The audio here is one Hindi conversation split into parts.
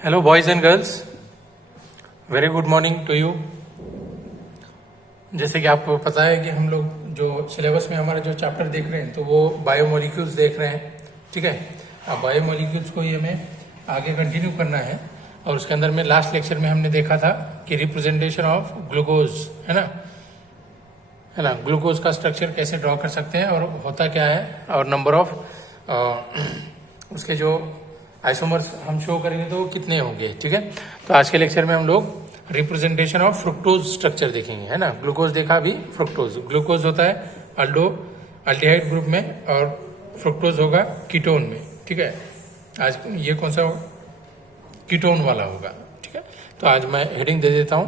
Hello boys and girls, very good morning to you. जैसे कि आपको पता है कि हम लोग जो सिलेबस में हमारा जो चैप्टर देख रहे हैं तो वो बायोमोलिक्यूल्स देख रहे हैं। ठीक है, अब बायोमोलिक्यूल्स को ही हमें आगे कंटिन्यू करना है। और उसके अंदर में लास्ट लेक्चर में हमने देखा था कि रिप्रेजेंटेशन ऑफ ग्लूकोज है ना, ग्लूकोज का स्ट्रक्चर कैसे ड्रॉ कर सकते हैं और होता क्या है, और नंबर ऑफ उसके जो आइसोमर्स हम शो करेंगे तो कितने होंगे। ठीक है, तो आज के लेक्चर में हम लोग रिप्रेजेंटेशन ऑफ फ्रुक्टोज स्ट्रक्चर देखेंगे, है ना। ग्लूकोज देखा, अभी फ्रुक्टोज। ग्लूकोज होता है अल्डिहाइड ग्रुप में और फ्रुक्टोज होगा कीटोन में। ठीक है, आज ये कौन सा होगा, कीटोन वाला होगा। ठीक है, तो आज मैं हेडिंग दे देता हूं।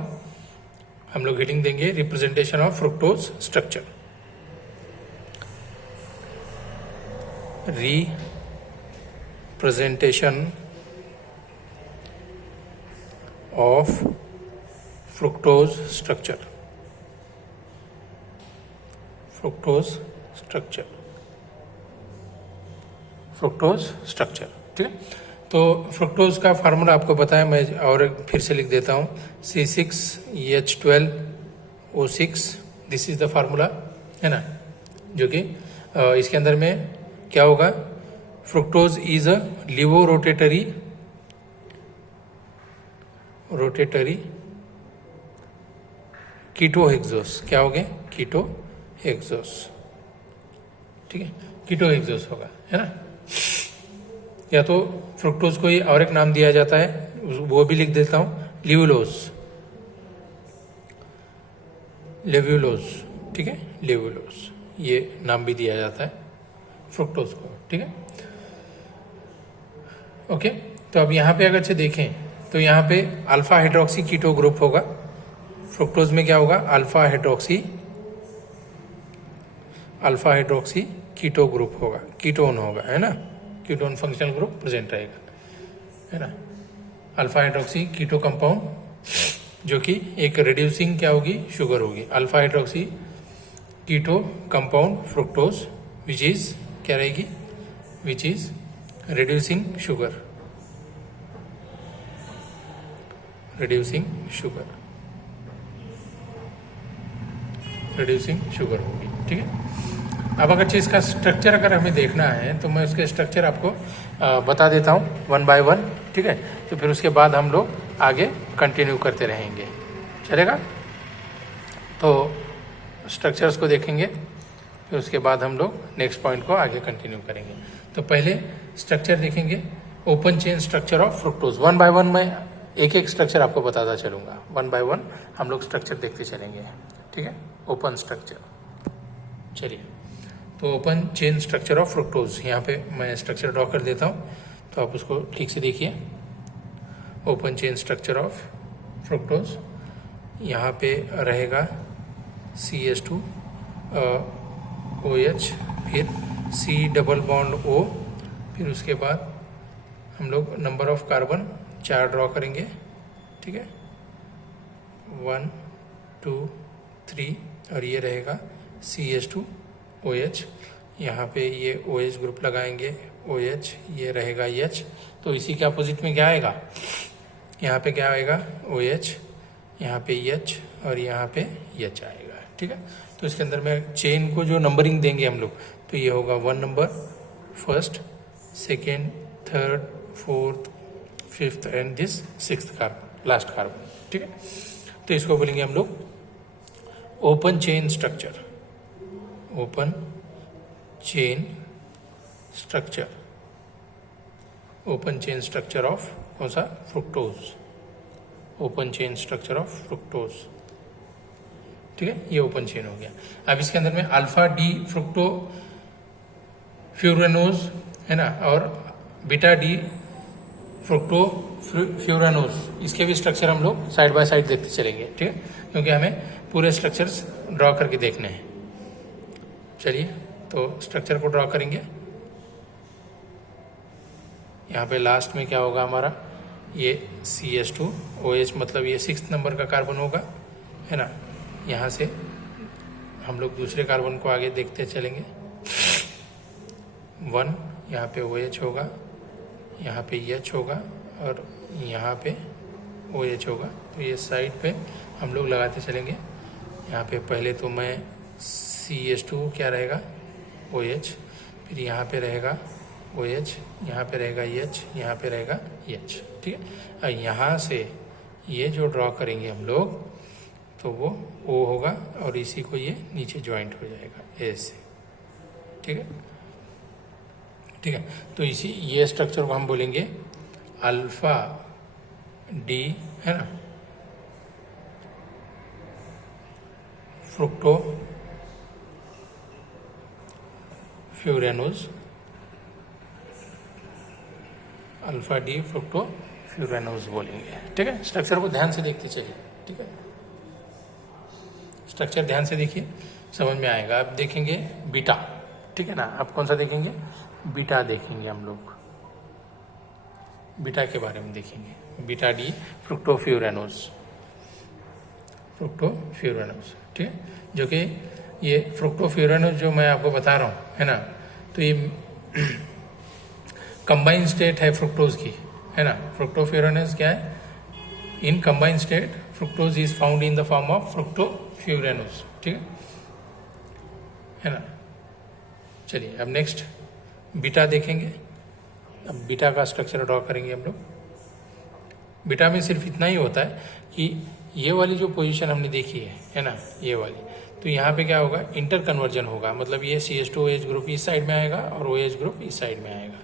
हम लोग हेडिंग देंगे representation of fructose structure. Presentation of fructose structure। fructose structure। ठीक है, तो फ्रुक्टोज का फार्मूला आपको पता है, मैं और फिर से लिख देता हूँ, C6H12O6। This is the formula, है ना, जो कि इसके अंदर में क्या होगा, फ्रुक्टोज इज अ लिवोरोटेटरी कीटोहेक्सोस। क्या हो गए, कीटोहेक्सोस। ठीक है, कीटोहेक्सोस होगा, है ना। या तो फ्रुक्टोज को ही और एक नाम दिया जाता है, वो भी लिख देता हूं, लेव्युलोज। ठीक है, लेव्युलोज ये नाम भी दिया जाता है फ्रुक्टोज को। ठीक है, ओके। तो अब यहाँ पे अगर से देखें तो यहाँ पे अल्फा हाइड्रोक्सी कीटो ग्रुप होगा। फ्रुक्टोज में क्या होगा, अल्फा हाइड्रोक्सी कीटो ग्रुप होगा, कीटोन होगा, है ना। कीटोन फंक्शनल ग्रुप प्रेजेंट रहेगा, है ना। अल्फा हाइड्रोक्सी कीटो कंपाउंड, जो कि एक रिड्यूसिंग क्या होगी, शुगर होगी। Alpha hydroxy keto compound fructose which is क्या रहेगी, विच इज reducing sugar होगी। ठीक है, अब अगर इसका स्ट्रक्चर अगर हमें देखना है तो मैं उसके स्ट्रक्चर आपको बता देता हूँ वन बाय वन। ठीक है, तो फिर उसके बाद हम लोग आगे कंटिन्यू करते रहेंगे, चलेगा। तो स्ट्रक्चर्स को देखेंगे, फिर उसके बाद हम लोग नेक्स्ट पॉइंट को आगे कंटिन्यू करेंगे। तो पहले स्ट्रक्चर देखेंगे, open chain structure of fructose. One by one मैं एक एक स्ट्रक्चर आपको बताता चलूंगा, वन बाय वन हम लोग स्ट्रक्चर देखते चलेंगे। ठीक है, ओपन स्ट्रक्चर। चलिए, तो open chain structure of fructose, यहाँ पे मैं स्ट्रक्चर ड्रॉ कर देता हूँ, तो आप उसको ठीक से देखिए। Open chain structure of fructose, यहाँ पे रहेगा CH2OH, फिर C डबल बॉन्ड O, फिर उसके बाद हम लोग नंबर ऑफ कार्बन 4 ड्रॉ करेंगे। ठीक है, 1 2 3, और ये रहेगा CH2OH। यहाँ पे ये OH ग्रुप लगाएंगे, OH, ये रहेगा H। तो इसी के अपोजिट में क्या आएगा, यहाँ पे क्या आएगा, OH, यहाँ पे H और यहाँ पे H आएगा। ठीक है, तो इसके अंदर में चेन को जो नंबरिंग देंगे हम लोग, तो ये होगा 1 number, first, second, third, fourth, fifth and this 6th carbon, last carbon. ठीक है, तो इसको बोलेंगे हम लोग open chain structure. Open chain structure, open chain structure of कौन सा, fructose. Open chain structure of fructose. ठीक है, ये ओपन चेन हो गया। अब इसके अंदर में अल्फा डी फ्रुक्टो फ्यूरानोज, है ना, और बीटा डी फ्रुक्टो फ्यूरानोज, इसके भी स्ट्रक्चर हम लोग साइड बाय साइड देखते चलेंगे। ठीक है, क्योंकि हमें पूरे स्ट्रक्चर्स ड्रॉ करके देखने हैं। चलिए, तो स्ट्रक्चर को ड्रॉ करेंगे। यहाँ पे लास्ट में क्या होगा हमारा, ये CH2OH, मतलब ये 6th नंबर का कार्बन होगा, है ना। यहाँ से हम लोग दूसरे कार्बन को आगे देखते चलेंगे। 1, यहाँ पे OH होगा, यहाँ पे H होगा, और यहाँ पे OH होगा। तो ये साइड पे हम लोग लगाते चलेंगे। यहाँ पे पहले तो मैं CH2 क्या रहेगा OH, फिर यहाँ पे रहेगा OH, यहाँ पे रहेगा H, यहाँ पे रहेगा H, ठीक है। और यहाँ से ये जो ड्रॉ करेंगे हम लोग तो वो O होगा और इसी को ये नीचे ज्वाइंट हो जाएगा ऐसे, ठीक है, ठीक है। तो इसी ये स्ट्रक्चर को हम बोलेंगे अल्फा डी, है ना, फ्रुक्टो फ्यूरेनोज, अल्फा डी फ्रुक्टो फ्यूरेनोज बोलेंगे, ठीक है। स्ट्रक्चर को ध्यान से देखते चलिए, ठीक है। स्ट्रक्चर ध्यान से देखिए, समझ में आएगा। आप देखेंगे बीटा, ठीक है ना, आप कौन सा देखेंगे, बीटा देखेंगे हम लोग, बीटा के बारे में देखेंगे, बीटा डी फ्रुक्टोफ्यूरेनोज, फ्रुक्टोफ्यूरेनोज, ठीक है। जो कि ये फ्रुक्टोफ्यूरेनोज जो मैं आपको बता रहा हूँ, है ना, तो ये कंबाइन स्टेट है फ्रुक्टोज की, है ना। फ्रुक्टोफ्यूरेनोज क्या है, in combine state fructose is found in the form of fructofuranose, ठीक है ना। चलिए अब नेक्स्ट बीटा देखेंगे। अब बीटा का स्ट्रक्चर ड्रॉ करेंगे हम लोग। बीटा में सिर्फ इतना ही होता है कि ये वाली जो पोजीशन हमने देखी है ना, ये वाली, तो यहाँ पे क्या होगा, इंटर कन्वर्जन होगा, मतलब ये CH2OH ग्रुप इस साइड में आएगा और OH ग्रुप इस साइड में आएगा,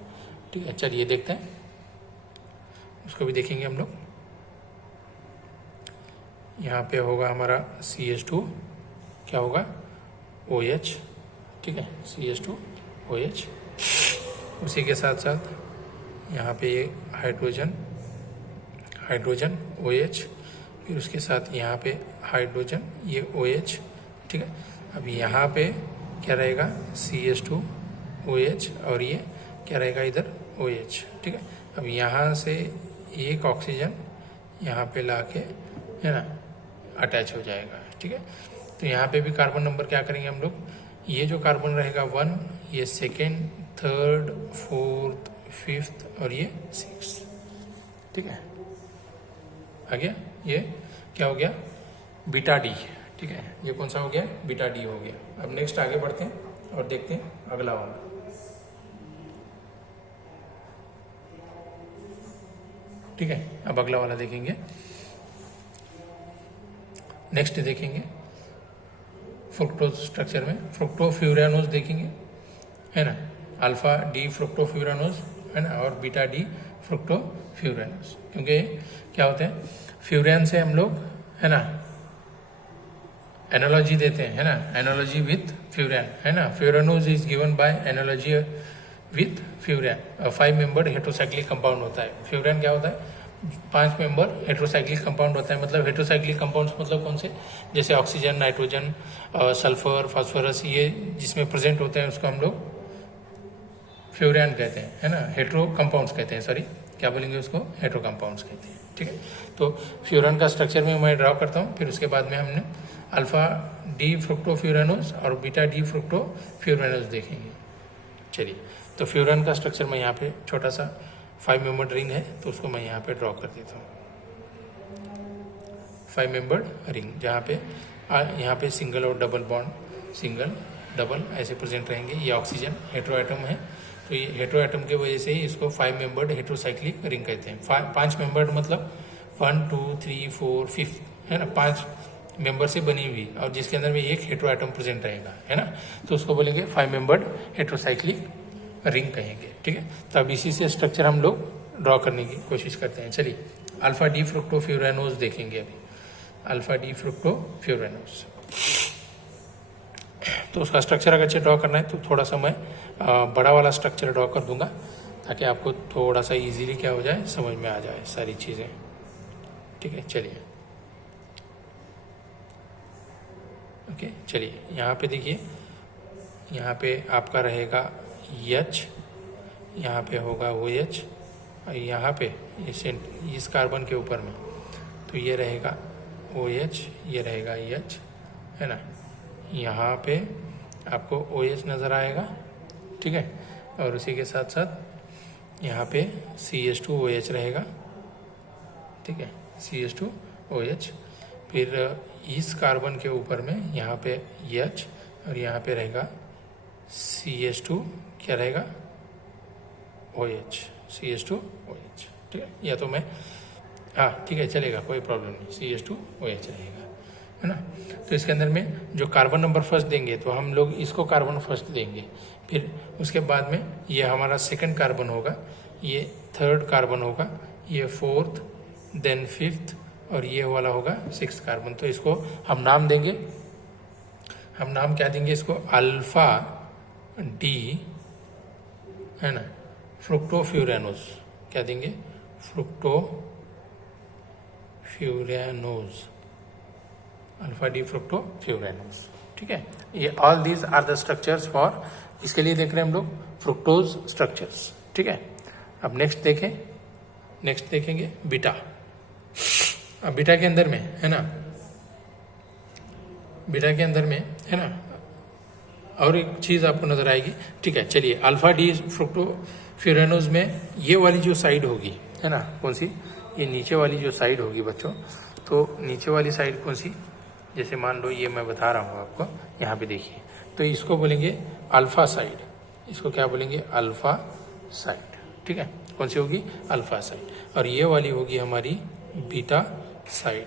ठीक है। चलिए देखते हैं, उसको भी देखेंगे हम लोग। यहाँ पे होगा हमारा CH2 क्या होगा OH, ठीक है, CH2OH। उसी के साथ साथ यहाँ पे ये हाइड्रोजन OH, फिर उसके साथ यहाँ पे हाइड्रोजन ये OH, ठीक है। अब यहाँ पे क्या रहेगा CH2OH और ये क्या रहेगा इधर OH, ठीक है। अब यहाँ से एक ऑक्सीजन यहाँ पे लाके, है ना, अटैच हो जाएगा, ठीक है। तो यहाँ पे भी कार्बन नंबर क्या करेंगे हम लोग, ये जो कार्बन रहेगा 1, ये 2nd, 3rd, 4th, 5th और ये 6th, ठीक है। आ गया, ये क्या हो गया बीटा डी, ठीक है। ये कौन सा हो गया, बीटा डी हो गया। अब नेक्स्ट आगे बढ़ते हैं और देखते हैं अगला वाला, ठीक है। अब अगला वाला देखेंगे, नेक्स्ट देखेंगे फ्रुक्टोज स्ट्रक्चर में फ्रुक्टोफ्यूरेनोज देखेंगे, है ना, अल्फा डी फ्रुक्टोफ्यूरेनोज, है ना, और बीटा डी फ्रुक्टोफ्यूरेनोज। क्योंकि क्या होते हैं, फ्यूरेन से हम लोग, है ना, एनालॉजी देते हैं, है ना, एनालॉजी विथ फ्यूरेन, है ना। Furanose is given by analogy with furan. 5 membered heterocyclic compound होता है। फ्यूरेन क्या होता है, 5 मेंबर हेट्रोसाइक्लिक कंपाउंड होता है। मतलब हेट्रोसाइक्लिक कंपाउंड्स मतलब कौन से, जैसे ऑक्सीजन, नाइट्रोजन, सल्फर, फास्फोरस, ये जिसमें प्रेजेंट होते हैं उसको हम लोग फ्यूरेन कहते हैं, है ना, हेट्रो कंपाउंड्स कहते हैं, सॉरी क्या बोलेंगे उसको, हेट्रो कंपाउंड्स कहते हैं, ठीक है। तो फ्यूरेन का स्ट्रक्चर में मैं ड्रॉ करता हूँ, फिर उसके बाद में हमने अल्फा डी फ्रुक्टोफ्यूरेनोज और बीटा डी फ्रुक्टोफ्यूरेनोज देखेंगे। चलिए, तो फ्यूरेन का स्ट्रक्चर मैं यहाँ पे छोटा सा 5 मेंबर्ड रिंग है तो उसको मैं यहाँ पे ड्रॉ कर देता हूँ। 5 मेंबर्ड रिंग, जहाँ पे यहाँ पे सिंगल और डबल बॉन्ड, सिंगल डबल ऐसे प्रेजेंट रहेंगे। ये ऑक्सीजन हेट्रो एटम है, तो ये हेट्रो एटम के वजह से ही इसको 5 मेंबर्ड हेट्रोसाइक्लिक रिंग कहते हैं। 5 मेंबर्ड मतलब 1 2 3 4 5, है ना, 5 मेंबर से बनी हुई, और जिसके अंदर में एक हेट्रो एटम प्रेजेंट रहेगा, है ना, तो उसको बोलेंगे 5 मेंबर्ड हेट्रोसाइक्लिक रिंग कहेंगे, ठीक है। तो अब इसी से स्ट्रक्चर हम लोग ड्रॉ करने की कोशिश करते हैं। चलिए, अल्फा डी फ्रुक्टोफ्यूरेनोज देखेंगे अभी, अल्फा डी फ्रुक्टोफ्यूरेनोज। तो उसका स्ट्रक्चर अगर अच्छे ड्रॉ करना है तो थोड़ा सा मैं बड़ा वाला स्ट्रक्चर ड्रॉ कर दूंगा, ताकि आपको थोड़ा सा इजीली क्या हो जाए, समझ में आ जाए सारी चीज़ें, ठीक है। चलिए, ओके, चलिए यहाँ पे देखिए, यहाँ पे आपका रहेगा H, यहाँ पे होगा OH, और यहाँ पे इस कार्बन के ऊपर में तो ये रहेगा OH, ये रहेगा H, है ना। यहाँ पे आपको OH नज़र आएगा, ठीक है, और उसी के साथ साथ यहाँ पे CH2OH रहेगा, ठीक है, CH2OH। फिर इस कार्बन के ऊपर में यहाँ पे H और यहाँ पे रहेगा CH2 क्या रहेगा OH, CH2OH, ठीक है। या तो मैं हाँ ठीक है चलेगा, कोई प्रॉब्लम नहीं, CH2OH रहेगा, है ना। तो इसके अंदर में जो कार्बन नंबर फर्स्ट देंगे तो हम लोग इसको कार्बन फर्स्ट देंगे, फिर उसके बाद में ये हमारा सेकंड कार्बन होगा, ये थर्ड कार्बन होगा, ये फोर्थ, देन फिफ्थ, और ये वाला होगा सिक्स्थ कार्बन। तो इसको हम नाम देंगे, हम नाम क्या देंगे इसको, अल्फा डी, है ना, फ्रुक्टोफ्यूरेनोस, क्या देंगे, फ्रुक्टोफ्यूरेनोस, अल्फा डी फ्रुक्टोफ्यूरेनोस, ठीक है। ये all these are the structures for, इसके लिए देख रहे हैं हम लोग फ्रुक्टोज स्ट्रक्चर्स, ठीक है। अब नेक्स्ट देखें, नेक्स्ट देखेंगे बीटा। अब बीटा के अंदर में है ना, बीटा के अंदर में है ना और एक चीज आपको नजर आएगी, ठीक है। चलिए अल्फा डी फ्रुक्टोफ्यूरेनोस में ये वाली जो साइड होगी है ना, कौन सी, ये नीचे वाली जो साइड होगी बच्चों, तो नीचे वाली साइड कौन सी, जैसे मान लो ये मैं बता रहा हूँ आपको, यहाँ पे देखिए, तो इसको बोलेंगे अल्फा साइड, इसको क्या बोलेंगे, अल्फा साइड, ठीक है। कौन सी होगी, अल्फा साइड। और ये वाली होगी हमारी बीटा साइड,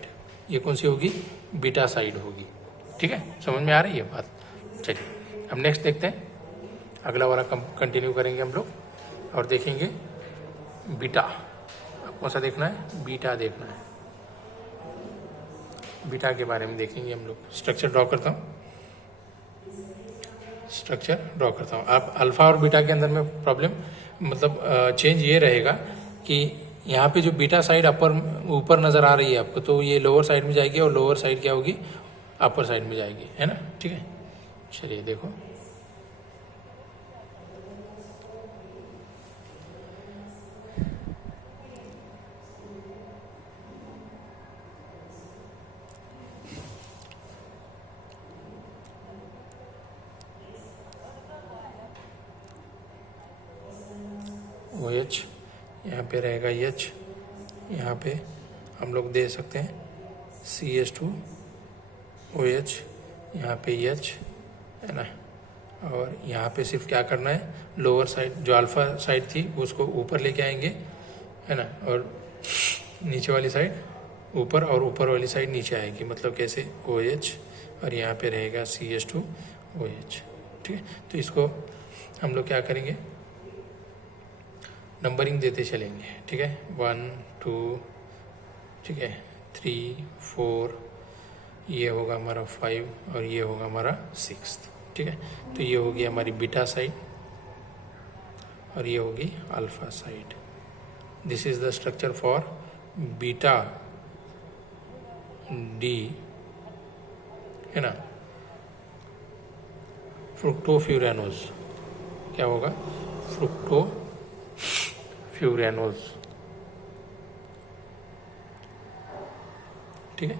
ये कौन सी होगी, बीटा साइड होगी, ठीक है। समझ में आ रही है बात। चलिए अब नेक्स्ट देखते हैं, अगला वाला कंटिन्यू करेंगे हम लोग और देखेंगे बीटा। कौन सा देखना है, बीटा देखना है, बीटा के बारे में देखेंगे हम लोग। स्ट्रक्चर ड्रॉ करता हूँ, स्ट्रक्चर ड्रॉ करता हूँ। आप अल्फा और बीटा के अंदर में प्रॉब्लम मतलब चेंज ये रहेगा कि यहाँ पे जो बीटा साइड अपर ऊपर नजर आ रही है आपको, तो ये लोअर साइड में जाएगी और लोअर साइड क्या होगी, अपर साइड में जाएगी, है ना, ठीक है। चलिए देखो, OH, यहाँ पे रहेगा H, यहाँ पे हम लोग दे सकते हैं CH2OH, यहाँ पे H, है ना। और यहाँ पे सिर्फ क्या करना है, लोअर साइड जो अल्फा साइड थी उसको ऊपर लेके आएंगे, है ना, और नीचे वाली साइड ऊपर और ऊपर वाली साइड नीचे आएगी, मतलब कैसे, OH और यहाँ पे रहेगा CH2OH, ठीक है। तो इसको हम लोग क्या करेंगे, नंबरिंग देते चलेंगे, ठीक है, 1 2, ठीक है, 3 4, ये होगा हमारा 5 और ये होगा हमारा 6, ठीक है। तो ये होगी हमारी बीटा साइड और ये होगी alpha side. This is the structure for beta D, है ना, फ्रुक्टोफ्यूरेनोस, क्या होगा, फ्रुक्टोफ्यूरेनोस, ठीक है।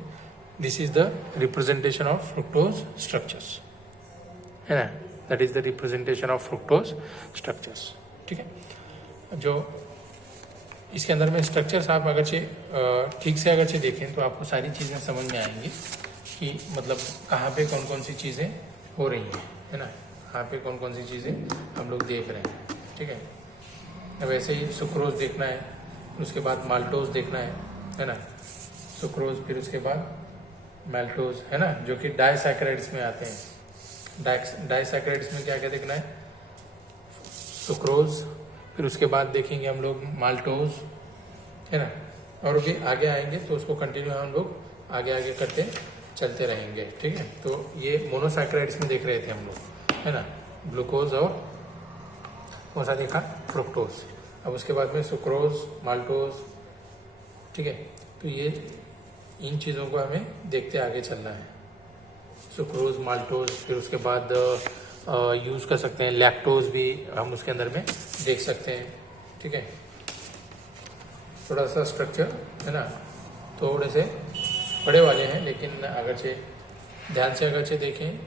This is the representation of fructose structures, है ना, that is the representation of fructose structures, ठीक है। जो इसके अंदर में स्ट्रक्चर्स आप अगर ठीक से अगर देखें तो आपको सारी चीज़ें समझ में आएंगी कि मतलब कहाँ पे कौन कौन सी चीज़ें हो रही हैं, है ना, कहाँ पे कौन कौन सी चीज़ें हम लोग देख रहे हैं, ठीक है। वैसे ही सुक्रोज देखना है, उसके बाद माल्टोज देखना है ना, सुक्रोज, फिर उसके बाद माल्टोज, है ना, जो कि डाइसैकेराइड्स में आते हैं। डाइसैकेराइड्स में क्या क्या देखना है, सुक्रोज, फिर उसके बाद देखेंगे हम लोग माल्टोज, है ना, और भी आगे आएंगे तो उसको कंटिन्यू हम लोग आगे आगे करते चलते रहेंगे, ठीक है। तो ये मोनोसैकेराइड्स में देख रहे थे हम लोग, है ना, ग्लूकोज और कौन सा देखा, फ्रुक्टोज। अब उसके बाद में सुक्रोज, माल्टोज, ठीक है। तो ये इन चीज़ों को हमें देखते आगे चलना है, सुक्रोज, माल्टोज, फिर उसके बाद यूज़ कर सकते हैं लैक्टोज भी हम उसके अंदर में देख सकते हैं, ठीक है। थोड़ा सा स्ट्रक्चर, है ना, थोड़े से बड़े वाले हैं, लेकिन अगरचे ध्यान से अगरचे देखें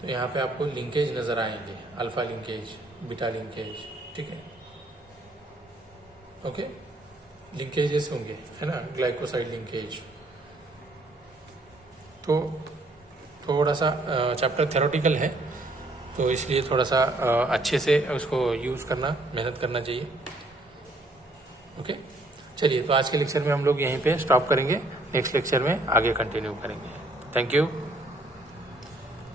तो यहाँ पे आपको लिंकेज नज़र आएंगे, अल्फा लिंकेज, बीटा लिंकेज, ठीक है, ओके। लिंकेजेस होंगे, है ना, ग्लाइकोसाइड लिंकेज। तो थोड़ा सा चैप्टर थ्योरेटिकल है, तो इसलिए थोड़ा सा अच्छे से उसको यूज़ करना, मेहनत करना चाहिए। ओके, चलिए, तो आज के लेक्चर में हम लोग यहीं पे स्टॉप करेंगे, नेक्स्ट लेक्चर में आगे कंटिन्यू करेंगे। Thank you.